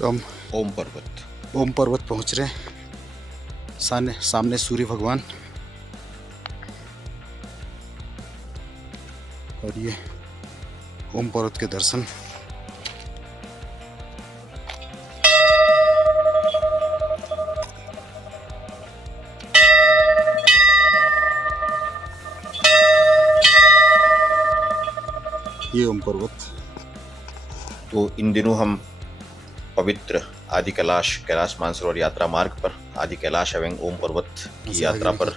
तो हम ओम पर्वत पहुंच रहे हैं। सामने सूर्य भगवान और ये ओम पर्वत के दर्शन। ये ओम पर्वत। तो इन दिनों हम पवित्र आदि कैलाश मानसरोवर यात्रा मार्ग पर आदि कैलाश एवं ओम पर्वत की यात्रा पर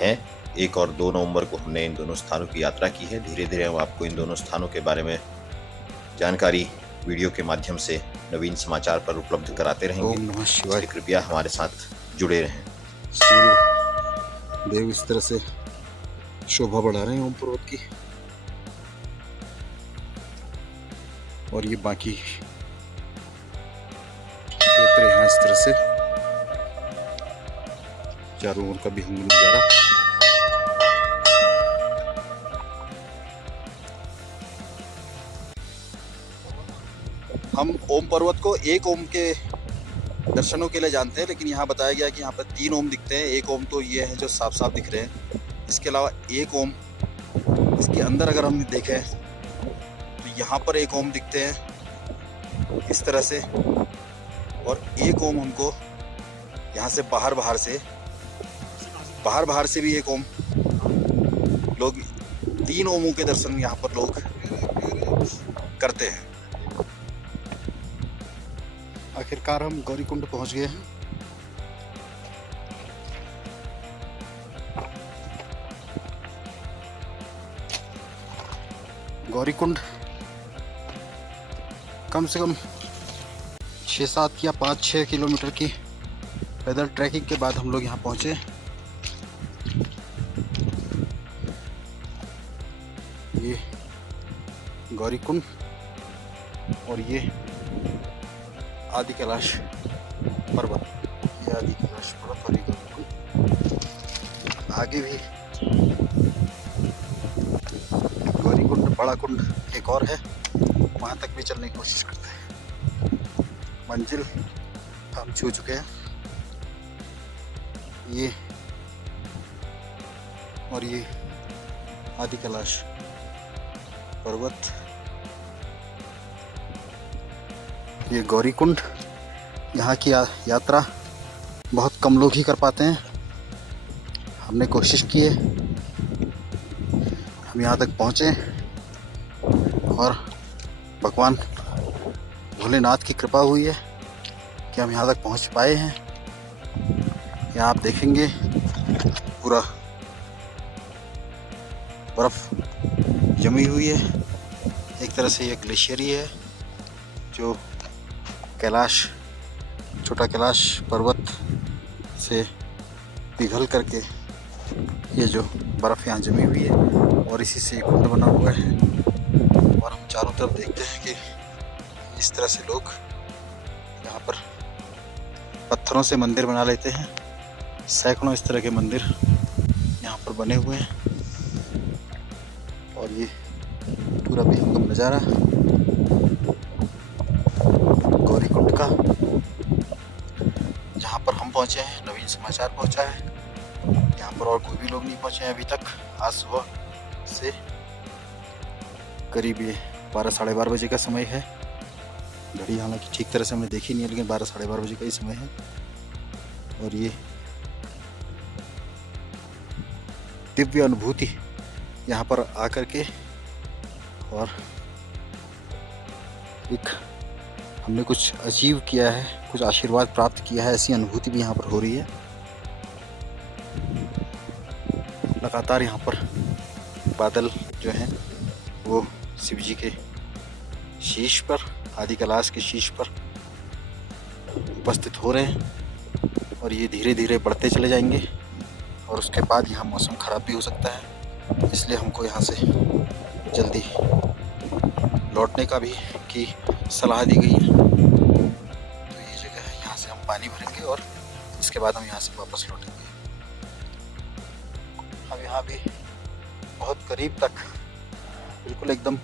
हैं। 1 और 2 नवंबर को हमने इन दोनों स्थानों की यात्रा की है। धीरे धीरे हम आपको इन दोनों स्थानों के बारे में जानकारी वीडियो के माध्यम से नवीन समाचार पर उपलब्ध कराते रहेंगे। ओम नमः शिवाय। कृपया हमारे साथ जुड़े रहें। सूर्य देव इस तरह से शोभा बढ़ा रहे हैं ओम पर्वत की, और ये बाकी क्षेत्र यहाँ इस तरह से चारों ओर का भी हम नजारा। हम ओम पर्वत को एक ओम के दर्शनों के लिए जानते हैं, लेकिन यहाँ बताया गया कि यहाँ पर 3 ओम दिखते हैं। एक ओम तो ये है जो साफ साफ दिख रहे हैं, इसके अलावा एक ओम इसके अंदर अगर हम देखें तो यहाँ पर एक ओम दिखते हैं इस तरह से, और एक ओम हमको यहाँ से बाहर से भी एक ओम। लोग 3 ओमों के दर्शन यहाँ पर लोग करते हैं। आखिरकार हम गौरीकुंड पहुँच गए हैं। गौरीकुंड कम से कम 6-7 या 5-6 किलोमीटर की पैदल ट्रैकिंग के बाद हम लोग यहाँ पहुँचे। ये गौरीकुंड और ये आदि कैलाश पर्वत, ये आदि कैलाश पर्वत और ये गौरीकुंड। आगे भी गौरीकुंड बड़ा कुंड एक और है, वहाँ तक भी चलने की कोशिश करते हैं। मंजिल हम छू चुके हैं। ये और ये आदि कैलाश पर्वत, ये गौरीकुंड। यहाँ की यात्रा बहुत कम लोग ही कर पाते हैं। हमने कोशिश की है, हम यहाँ तक पहुँचे और भगवान भोलेनाथ की कृपा हुई है कि हम यहाँ तक पहुँच पाए हैं। यहाँ आप देखेंगे पूरा बर्फ़ जमी हुई है। एक तरह से ये ग्लेशियर ही है जो छोटा कैलाश पर्वत से पिघल करके ये जो बर्फ़ यहाँ जमी हुई है, और इसी से कुंड बना हुआ है। और हम चारों तरफ देखते हैं कि इस तरह से लोग यहाँ पर पत्थरों से मंदिर बना लेते हैं। सैकड़ों इस तरह के मंदिर यहाँ पर बने हुए हैं, और ये पूरा विहंगम नज़ारा गौरीकुंड का, जहाँ पर हम पहुँचे हैं। नवीन समाचार पहुँचा है यहाँ पर, और कोई भी लोग नहीं पहुँचे हैं अभी तक। आज सुबह से करीब ये 12-12:30 बजे का समय है। घड़ी हालांकि ठीक तरह से हमने देखी नहीं है, लेकिन 12-12:30 बजे का ही समय है। और ये दिव्य अनुभूति यहाँ पर आकर के, और एक हमने कुछ अचीव किया है, कुछ आशीर्वाद प्राप्त किया है, ऐसी अनुभूति भी यहाँ पर हो रही है। लगातार यहाँ पर बादल जो हैं वो शिव जी के शीश पर, आदि कैलाश के शीश पर उपस्थित हो रहे हैं, और ये धीरे धीरे बढ़ते चले जाएंगे। और उसके बाद यहाँ मौसम ख़राब भी हो सकता है, इसलिए हमको यहाँ से जल्दी लौटने का भी की सलाह दी गई है। तो ये जगह है, यहाँ से हम पानी भरेंगे और इसके बाद हम यहाँ से वापस लौटेंगे। हम यहाँ भी बहुत करीब तक बिल्कुल एकदम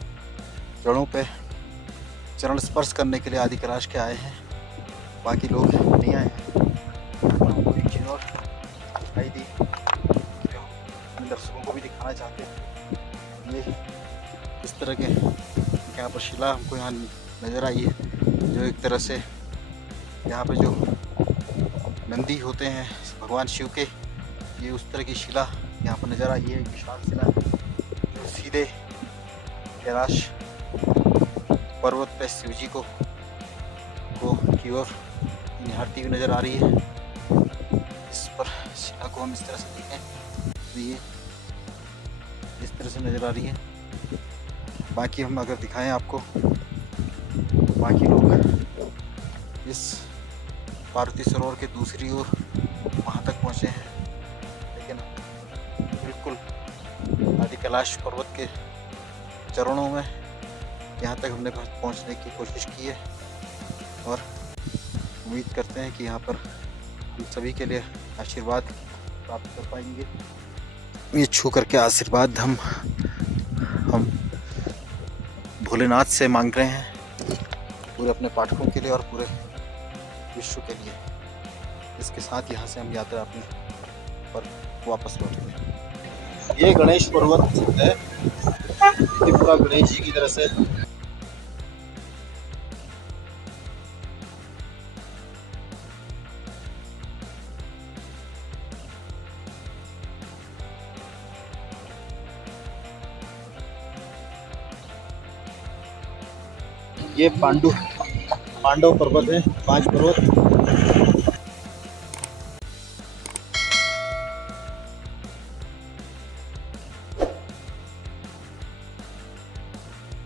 जड़ों पे चरण स्पर्श करने के लिए आदि कैलाश के आए हैं। बाकी लोग नहीं आए हैं। हमको एक चीज़ और दिखाई दी जो हम दर्शकों को भी दिखाना चाहते हैं। ये इस तरह के यहाँ पर शिला हमको यहाँ नज़र आई है, जो एक तरह से यहाँ पर जो नंदी होते हैं भगवान शिव के, ये उस तरह की शिला यहाँ पर नज़र आई है। विशाल शिला जो सीधे कैलाश पर्वत पे शिव जी को की ओर निहारती हुई नज़र आ रही है। इस पर शिला को हम इस तरह से देखें तो ये इस तरह से नज़र आ रही है। बाकी हम अगर दिखाएं आपको, बाकी लोग इस पार्वती सरोवर के दूसरी ओर वहाँ तक पहुँचे हैं, लेकिन बिल्कुल आदि कैलाश पर्वत के चरणों में यहाँ तक हमने पहुँचने की कोशिश की है और उम्मीद करते हैं कि यहाँ पर हम सभी के लिए आशीर्वाद प्राप्त कर पाएंगे। ये छू करके आशीर्वाद हम भोलेनाथ से मांग रहे हैं, पूरे अपने पाठकों के लिए और पूरे विश्व के लिए। इसके साथ यहाँ से हम यात्रा अपनी पर वापस लौटेंगे। ये गणेश पर्वत है, ये पूरा गणेश जी की तरह से ये पांडव पर्वत है, 5 पर्वत